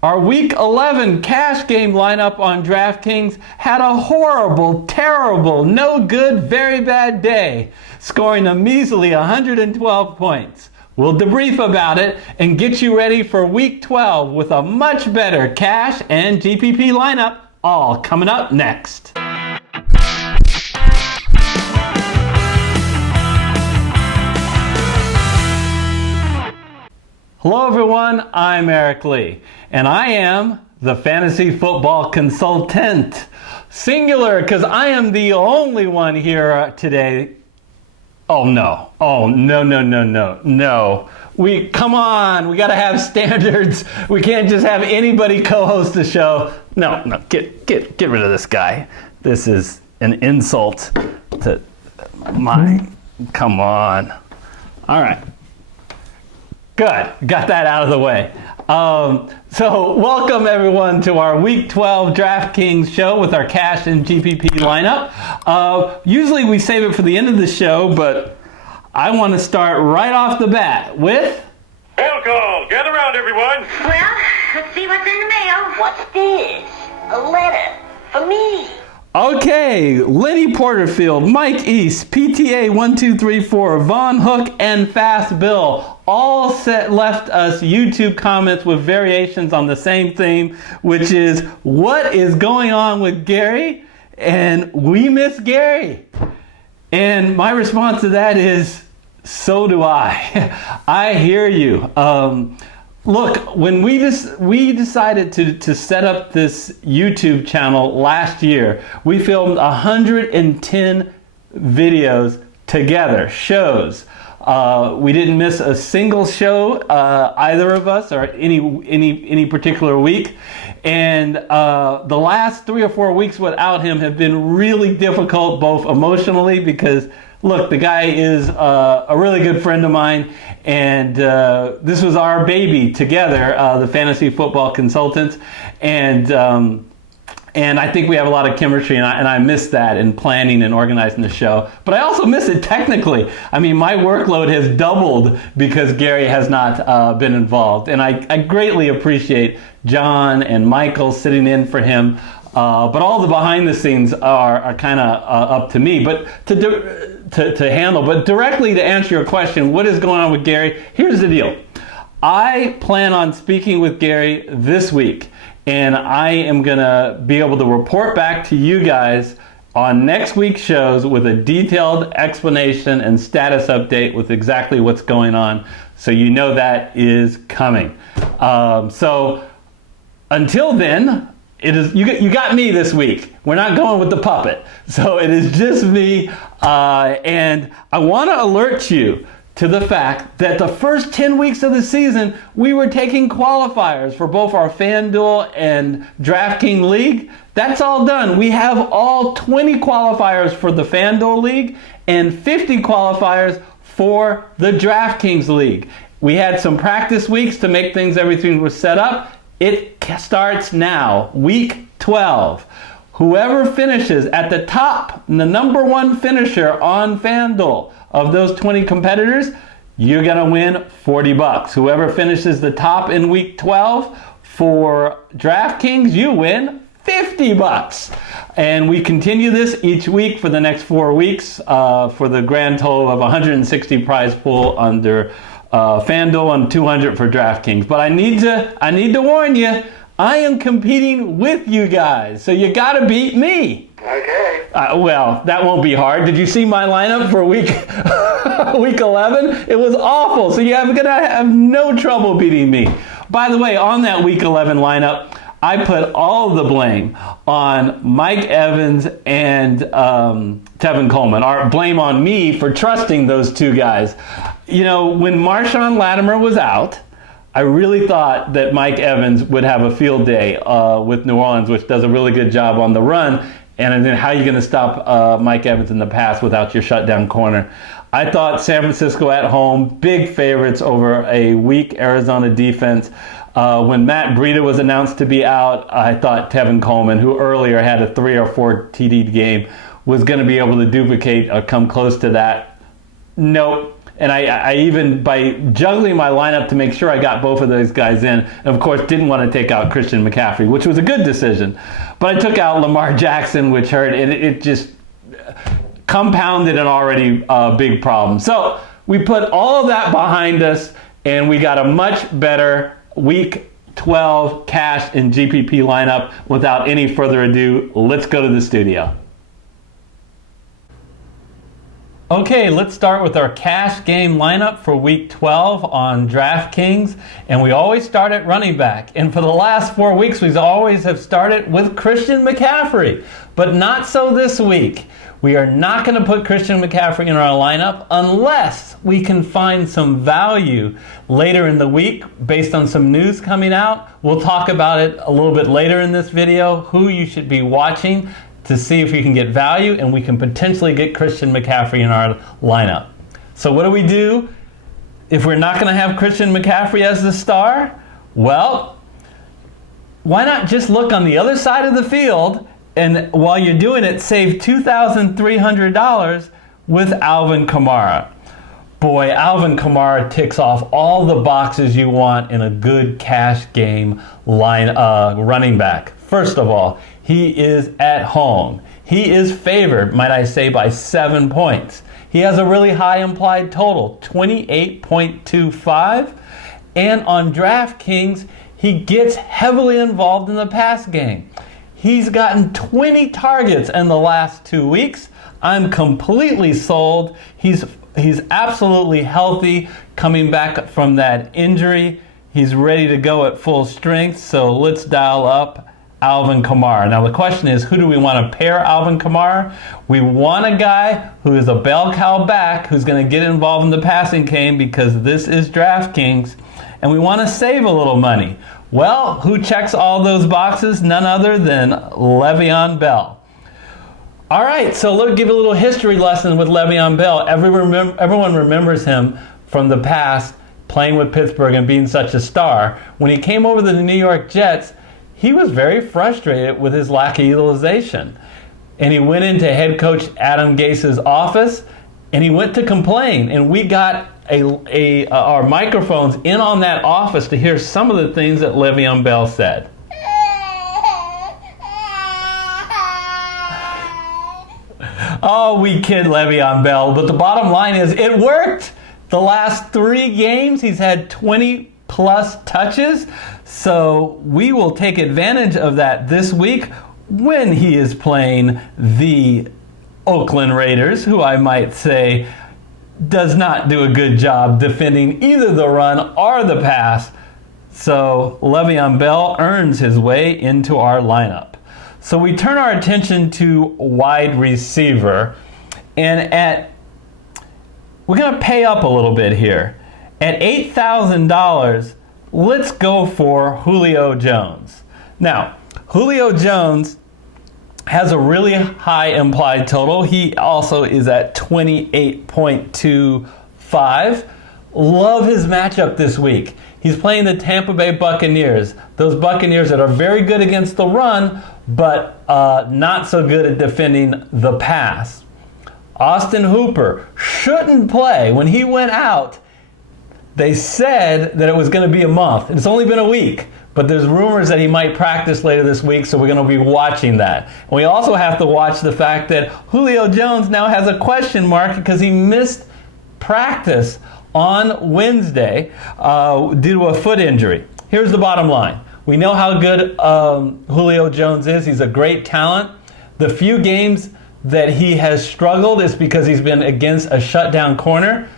Our Week 11 cash game lineup on DraftKings had a horrible, terrible, no good, very bad day, scoring a measly 112 points. We'll debrief about it and get you ready for Week 12 with a much better cash and GPP lineup, all coming up next. Hello everyone, I'm Eric Lee, and I am the Fantasy Football Consultant. Singular, because I am the only one here today. Oh no, no. Come on, we gotta have standards. We can't just have anybody co-host the show. No, get rid of this guy. This is an insult to come on. All right. Good, got that out of the way. So welcome everyone to our Week 12 DraftKings show with our cash and GPP lineup. Usually we save it for the end of the show, but I want to start right off the bat with... Mail call! Gather around everyone! Well, let's see what's in the mail. What's this? A letter for me. Okay, Lenny Porterfield, Mike East, PTA 1234, Von Hook, and Fast Bill all left us YouTube comments with variations on the same theme, which is, what is going on with Gary? And we miss Gary. And my response to that is, so do I. I hear you. Look, when we decided to set up this YouTube channel last year, we filmed 110 videos together, shows. We didn't miss a single show, either of us, or any particular week. And the last 3 or 4 weeks without him have been really difficult, both emotionally, because look, the guy is a really good friend of mine, and this was our baby together, the Fantasy Football Consultants, and I think we have a lot of chemistry, and I miss that in planning and organizing the show. But I also miss it technically. I mean, my workload has doubled because Gary has not been involved, and I greatly appreciate John and Michael sitting in for him. But all the behind the scenes are kind of up to me, but to handle. But directly to answer your question, what is going on with Gary? Here's the deal. I plan on speaking with Gary this week, and I am going to be able to report back to you guys on next week's shows with a detailed explanation and status update with exactly what's going on, so you know that is coming. So until then, it is you got me this week. We're not going with the puppet. So it is just me, and I want to alert you to the fact that the first 10 weeks of the season, we were taking qualifiers for both our FanDuel and DraftKings League. That's all done. We have all 20 qualifiers for the FanDuel League and 50 qualifiers for the DraftKings League. We had some practice weeks to make everything was set up. It starts now, Week 12. Whoever finishes at the top, the number one finisher on FanDuel of those 20 competitors, you're going to win $40. Whoever finishes the top in Week 12 for DraftKings, you win $50. And we continue this each week for the next 4 weeks for the grand total of 160 prize pool under FanDuel and 200 for DraftKings. But I need to warn you, I am competing with you guys, so you got to beat me. Okay. Well, that won't be hard. Did you see my lineup for week 11? It was awful, so you're going to have no trouble beating me. By the way, on that Week 11 lineup, I put all of the blame on Mike Evans and Tevin Coleman, or blame on me for trusting those two guys. You know, when Marshawn Lattimore was out, I really thought that Mike Evans would have a field day with New Orleans, which does a really good job on the run. And then how are you going to stop Mike Evans in the pass without your shutdown corner? I thought San Francisco at home, big favorites over a weak Arizona defense. When Matt Breida was announced to be out, I thought Tevin Coleman, who earlier had a 3 or 4 TD game, was going to be able to duplicate or come close to that. Nope. And I even, by juggling my lineup to make sure I got both of those guys in, and of course didn't want to take out Christian McCaffrey, which was a good decision. But I took out Lamar Jackson, which hurt. It just compounded an already big problem. So we put all of that behind us, and we got a much better Week 12 cash and GPP lineup. Without any further ado, let's go to the studio. Okay, let's start with our cash game lineup for Week 12 on DraftKings. And we always start at running back. And for the last 4 weeks, we always have started with Christian McCaffrey. But not so this week. We are not going to put Christian McCaffrey in our lineup unless we can find some value later in the week based on some news coming out. We'll talk about it a little bit later in this video, who you should be watching to see if you can get value, and we can potentially get Christian McCaffrey in our lineup. So what do we do if we're not going to have Christian McCaffrey as the star? Well, why not just look on the other side of the field, and while you're doing it, save $2,300 with Alvin Kamara. Boy, Alvin Kamara ticks off all the boxes you want in a good cash game running back. First of all, he is at home. He is favored, might I say, by 7 points. He has a really high implied total, 28.25. And on DraftKings, he gets heavily involved in the pass game. He's gotten 20 targets in the last 2 weeks. I'm completely sold. He's absolutely healthy, coming back from that injury. He's ready to go at full strength, so let's dial up Alvin Kamara. Now the question is, who do we want to pair Alvin Kamara? We want a guy who is a bell cow back, who's going to get involved in the passing game because this is DraftKings, and we want to save a little money. Well, who checks all those boxes? None other than Le'Veon Bell. All right, so let's give a little history lesson with Le'Veon Bell. Everyone remembers him from the past, playing with Pittsburgh and being such a star. When he came over to the New York Jets, he was very frustrated with his lack of utilization. And he went into head coach Adam Gase's office, and he went to complain. And we got our microphones in on that office to hear some of the things that Le'Veon Bell said. Oh, we kid Le'Veon Bell, but the bottom line is it worked. The last 3 games, he's had 20 plus touches. So we will take advantage of that this week when he is playing the Oakland Raiders, who I might say does not do a good job defending either the run or the pass. So Le'Veon Bell earns his way into our lineup. So we turn our attention to wide receiver, and we're going to pay up a little bit here. At $8,000, let's go for Julio Jones. Now, Julio Jones has a really high implied total. He also is at 28.25. Love his matchup this week. He's playing the Tampa Bay Buccaneers. Those Buccaneers that are very good against the run, but not so good at defending the pass. Austin Hooper shouldn't play. When he went out, they said that it was going to be a month. It's only been a week, but there's rumors that he might practice later this week, so we're going to be watching that. And we also have to watch the fact that Julio Jones now has a question mark because he missed practice on Wednesday due to a foot injury. Here's the bottom line. We know how good Julio Jones is. He's a great talent. The few games that he has struggled is because he's been against a shutdown corner.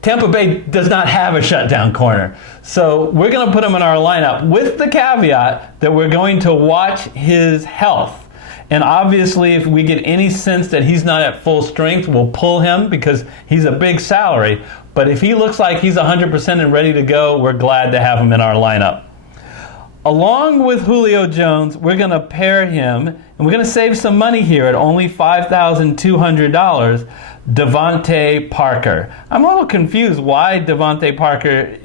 Tampa Bay does not have a shutdown corner. So we're going to put him in our lineup with the caveat that we're going to watch his health. And obviously, if we get any sense that he's not at full strength, we'll pull him because he's a big salary. But if he looks like he's 100% and ready to go, we're glad to have him in our lineup. Along with Julio Jones, we're going to pair him, and we're going to save some money here at only $5,200, DeVante Parker. I'm a little confused why DeVante Parker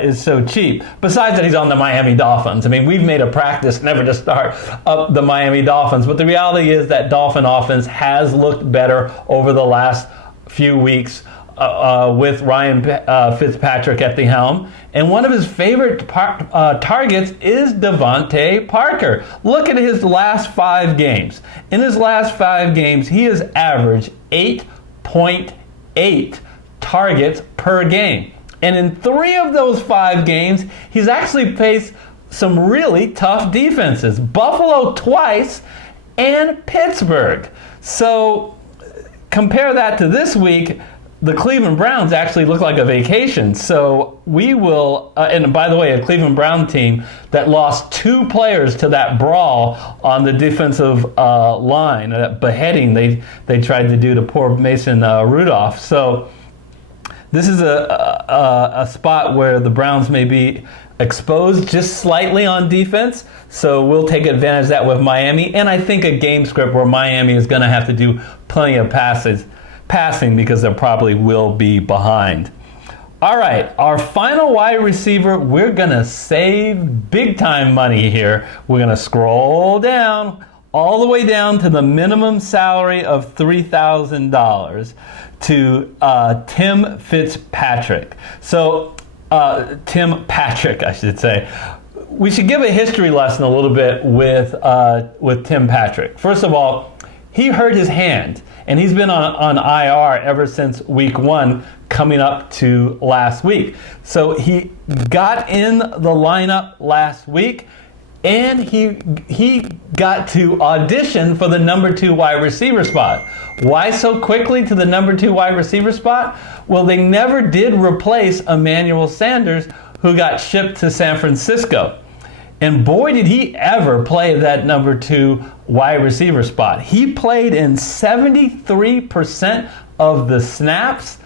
is so cheap, besides that he's on the Miami Dolphins. I mean, we've made a practice never to start up the Miami Dolphins, but the reality is that Dolphin offense has looked better over the last few weeks with Ryan Fitzpatrick at the helm. And one of his favorite targets is DeVante Parker. Look at his last 5 games. In his last 5 games, he has averaged 8.8 targets per game. And in 3 of those 5 games, he's actually faced some really tough defenses. Buffalo twice and Pittsburgh. So compare that to this week. The Cleveland Browns actually look like a vacation. So we will, and by the way, a Cleveland Brown team that lost 2 players to that brawl on the defensive line, that beheading they tried to do to poor Mason Rudolph. So this is a spot where the Browns may be exposed just slightly on defense. So we'll take advantage of that with Miami. And I think a game script where Miami is going to have to do plenty of passing because they probably will be behind. All right, our final wide receiver, we're going to save big time money here. We're going to scroll down all the way down to the minimum salary of $3,000 to Tim Fitzpatrick. So Tim Patrick, I should say. We should give a history lesson a little bit with Tim Patrick. First of all, he hurt his hand, and he's been on IR ever since week 1, coming up to last week. So he got in the lineup last week, and he got to audition for the number 2 wide receiver spot. Why so quickly to the number 2 wide receiver spot? Well, they never did replace Emmanuel Sanders, who got shipped to San Francisco. And boy, did he ever play that number 2 wide receiver spot. He played in 73% of the snaps.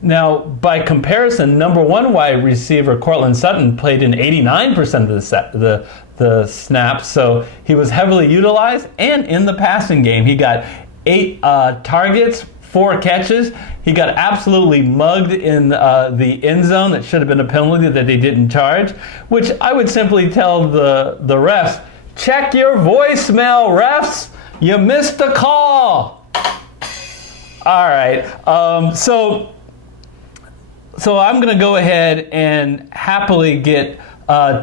Now, by comparison, number 1 wide receiver, Cortland Sutton, played in 89% of the snaps. So he was heavily utilized. And in the passing game, he got 8 targets, 4 catches. He got absolutely mugged in the end zone. That should have been a penalty that they didn't charge, which I would simply tell the refs, check your voicemail, refs. You missed a call. All right. So I'm going to go ahead and happily get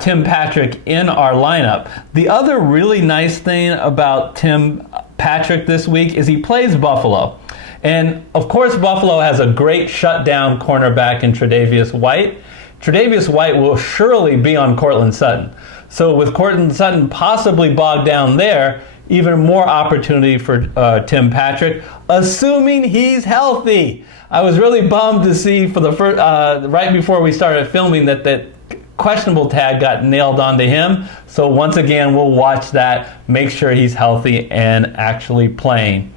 Tim Patrick in our lineup. The other really nice thing about Tim Patrick this week is he plays Buffalo. And of course, Buffalo has a great shutdown cornerback in Tre'Davious White. Tre'Davious White will surely be on Cortland Sutton. So with Cortland Sutton possibly bogged down there, even more opportunity for Tim Patrick, assuming he's healthy. I was really bummed to see for the first, right before we started filming that questionable tag got nailed onto him. So once again, we'll watch that, make sure he's healthy and actually playing.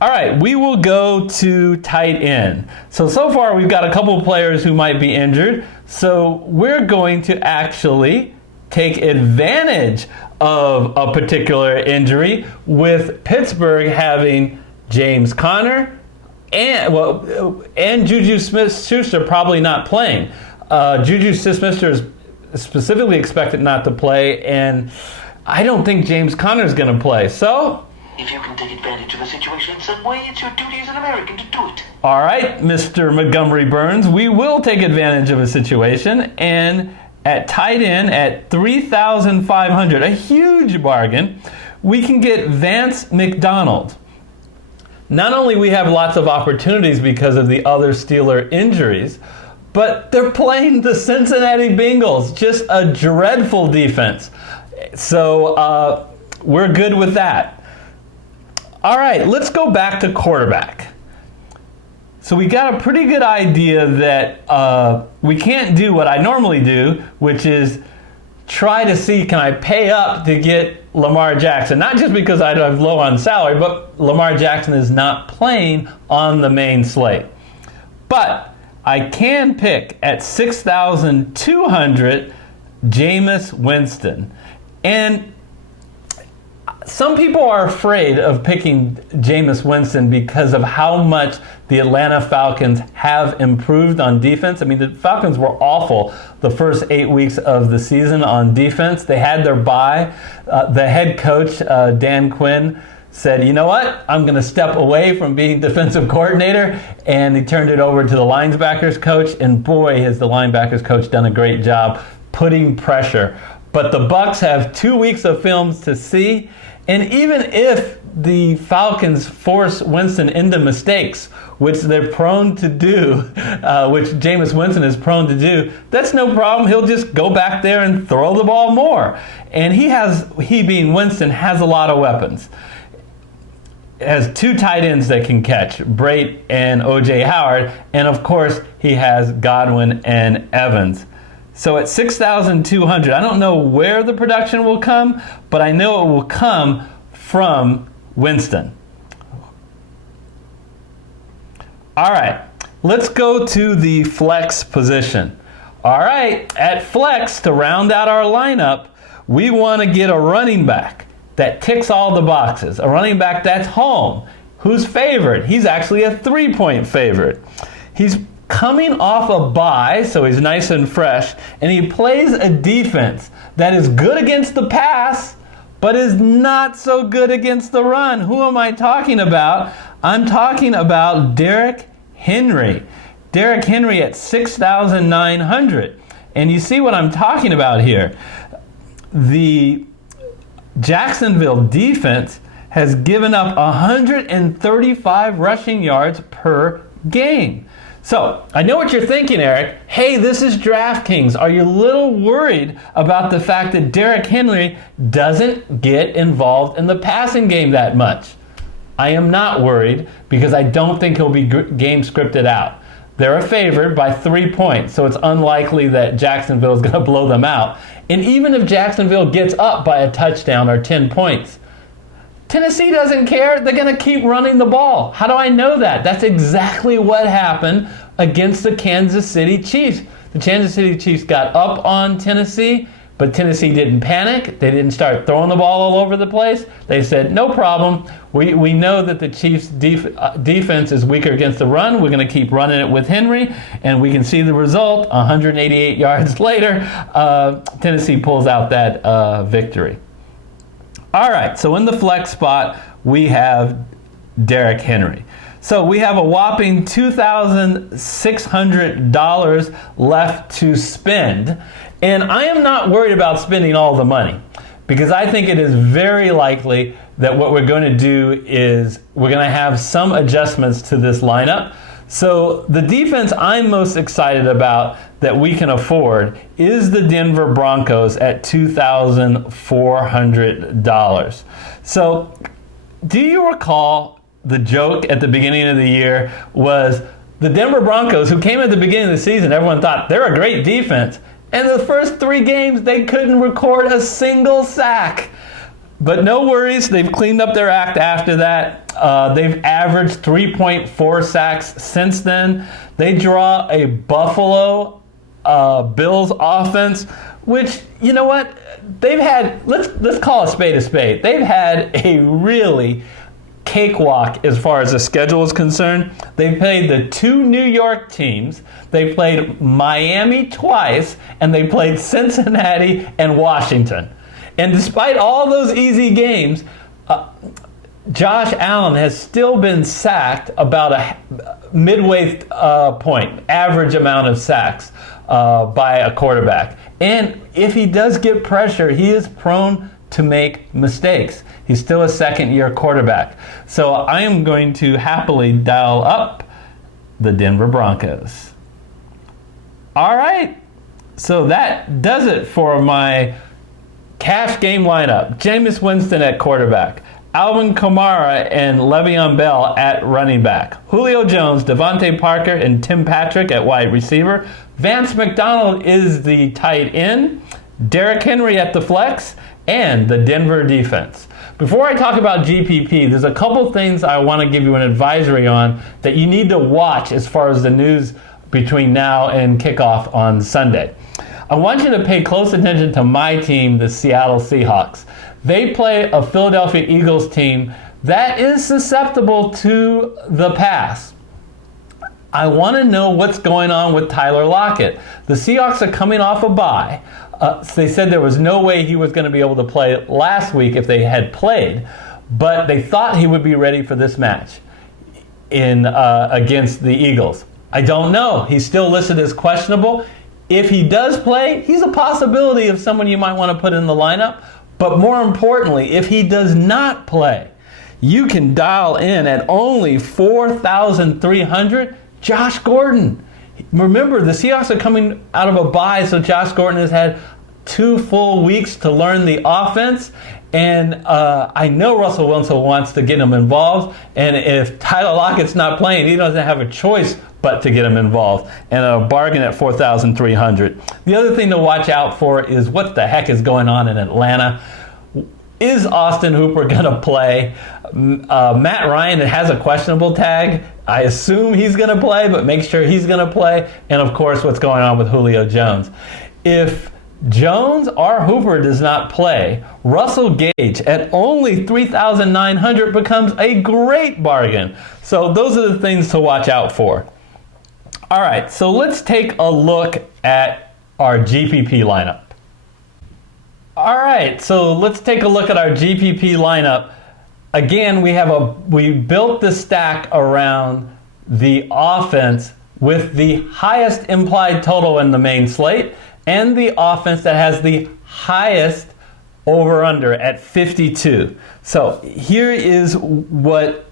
All right, we will go to tight end. So far we've got a couple of players who might be injured. So we're going to actually take advantage of a particular injury, with Pittsburgh having James Conner and Juju Smith-Schuster probably not playing. Juju Smith-Schuster is specifically expected not to play, and I don't think James Conner is going to play. So if you can take advantage of a situation in some way, it's your duty as an American to do it. All right, Mr. Montgomery Burns, we will take advantage of a situation, and at tight end at $3,500, a huge bargain, we can get Vance McDonald. Not only we have lots of opportunities because of the other Steeler injuries, but they're playing the Cincinnati Bengals, just a dreadful defense. So we're good with that. All right, let's go back to quarterback. So we got a pretty good idea that we can't do what I normally do, which is try to see, can I pay up to get Lamar Jackson? Not just because I'm low on salary, but Lamar Jackson is not playing on the main slate. But I can pick at $6,200 Jameis Winston. And some people are afraid of picking Jameis Winston because of how much the Atlanta Falcons have improved on defense. I mean, the Falcons were awful the first 8 weeks of the season on defense. They had their bye. The head coach, Dan Quinn, said, you know what, I'm going to step away from being defensive coordinator, and he turned it over to the linebackers coach, and boy, has the linebackers coach done a great job putting pressure. But the Bucs have 2 weeks of films to see, and even if the Falcons force Winston into mistakes, which they're prone to do, which Jameis Winston is prone to do, that's no problem. He'll just go back there and throw the ball more. And he being Winston, has a lot of weapons. Has 2 tight ends that can catch, Brate and O.J. Howard, and of course he has Godwin and Evans. So at 6,200, I don't know where the production will come, but I know it will come from Winston. All right, let's go to the flex position. All right, at flex, to round out our lineup, we want to get a running back that ticks all the boxes. A running back that's home. Who's favored? He's actually a 3-point favorite. He's coming off a bye, so he's nice and fresh, and he plays a defense that is good against the pass, but is not so good against the run. Who am I talking about? I'm talking about Derrick Henry. Derrick Henry at 6,900. And you see what I'm talking about here. The Jacksonville defense has given up 135 rushing yards per game. So, I know what you're thinking, Eric. Hey, this is DraftKings. Are you a little worried about the fact that Derrick Henry doesn't get involved in the passing game that much? I am not worried, because I don't think he'll be game scripted out. They're a favorite by 3 points, so it's unlikely that Jacksonville is going to blow them out. And even if Jacksonville gets up by a touchdown or 10 points, Tennessee doesn't care. They're going to keep running the ball. How do I know that? That's exactly what happened against the Kansas City Chiefs. The Kansas City Chiefs got up on Tennessee, but Tennessee didn't panic. They didn't start throwing the ball all over the place. They said, no problem. We know that the Chiefs' defense is weaker against the run. We're going to keep running it with Henry, and we can see the result. 188 yards later, Tennessee pulls out that victory. All right, so in the flex spot, we have Derrick Henry. So we have a whopping $2,600 left to spend. And I am not worried about spending all the money, because I think it is very likely that what we're going to do is we're going to have some adjustments to this lineup. So the defense I'm most excited about that we can afford is the Denver Broncos at $2,400. So do you recall the joke at the beginning of the year was the Denver Broncos, who came at the beginning of the season, everyone thought they're a great defense. And the first 3 games, they couldn't record a single sack. But no worries, they've cleaned up their act after that. They've averaged 3.4 sacks since then. They draw a Buffalo Bills offense, which, you know what, they've had, let's call a spade a spade. They've had a really cakewalk as far as the schedule is concerned. They played the 2 New York teams, they played Miami twice, and they played Cincinnati and Washington. And despite all those easy games, Josh Allen has still been sacked about a midway point, average amount of sacks by a quarterback. And if he does get pressure, he is prone to make mistakes. He's still a second-year quarterback. So I am going to happily dial up the Denver Broncos. All right. So that does it for my cash game lineup. Jameis Winston at quarterback. Alvin Kamara and Le'Veon Bell at running back. Julio Jones, Devontae Parker, and Tim Patrick at wide receiver. Vance McDonald is the tight end. Derrick Henry at the flex. And the Denver defense. Before I talk about GPP, there's a couple things I want to give you an advisory on that you need to watch as far as the news between now and kickoff on Sunday. I want you to pay close attention to my team, the Seattle Seahawks. They play a Philadelphia Eagles team that is susceptible to the pass. I want to know what's going on with Tyler Lockett. The Seahawks are coming off a bye. They said there was no way he was going to be able to play last week if they had played. but they thought he would be ready for this match against the Eagles. I don't know. He's still listed as questionable. If he does play, he's a possibility of someone you might want to put in the lineup. But more importantly, if he does not play, you can dial in at only 4,300 Josh Gordon. Remember, the Seahawks are coming out of a bye, so Josh Gordon has had 2 full weeks to learn the offense. And I know Russell Wilson wants to get him involved. And if Tyler Lockett's not playing, he doesn't have a choice but to get him involved. And a bargain at 4,300. The other thing to watch out for is what the heck is going on in Atlanta. Is Austin Hooper going to play? Matt Ryan has a questionable tag. I assume he's going to play, but make sure he's going to play. And of course, what's going on with Julio Jones. If Jones or Hooper does not play, Russell Gage at only 3,900 becomes a great bargain. So those are the things to watch out for. All right, so let's take a look at our GPP lineup. All right, so let's take a look at our GPP lineup. Again, we built the stack around the offense with the highest implied total in the main slate and the offense that has the highest over-under at 52. So here is what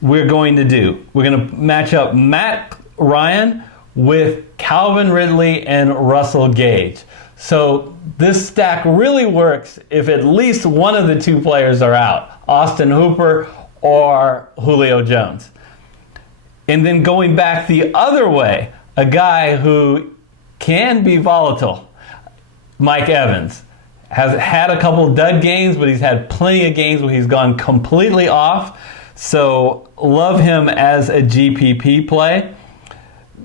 we're going to do. We're going to match up Matt Ryan with Calvin Ridley and Russell Gage. So this stack really works if at least one of the 2 players are out, Austin Hooper or Julio Jones. And then going back the other way, a guy who can be volatile, Mike Evans, has had a couple dud games, but he's had plenty of games where he's gone completely off. So love him as a GPP play.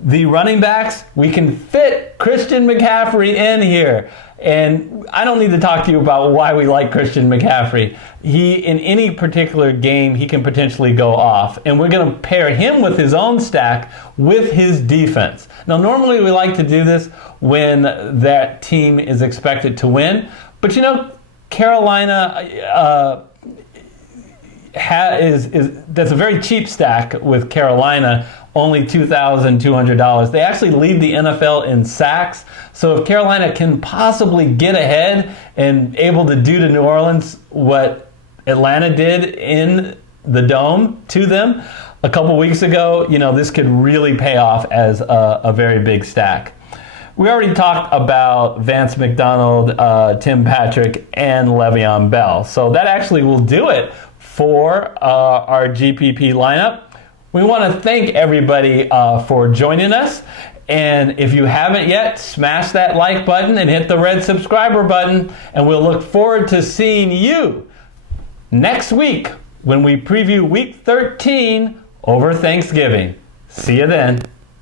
The running backs, we can fit Christian McCaffrey in here. And I don't need to talk to you about why we like Christian McCaffrey. In any particular game, he can potentially go off. And we're going to pair him with his own stack with his defense. Now, normally we like to do this when that team is expected to win. But you know, Carolina that's a very cheap stack with Carolina, only $2,200. They actually lead the NFL in sacks. So if Carolina can possibly get ahead and able to do to New Orleans what Atlanta did in the Dome to them a couple weeks ago, you know, this could really pay off as a very big stack. We already talked about Vance McDonald, Tim Patrick, and Le'Veon Bell. So that actually will do it for our GPP lineup. We want to thank everybody for joining us. And if you haven't yet, smash that like button and hit the red subscriber button. And we'll look forward to seeing you next week when we preview Week 13 over Thanksgiving. See you then.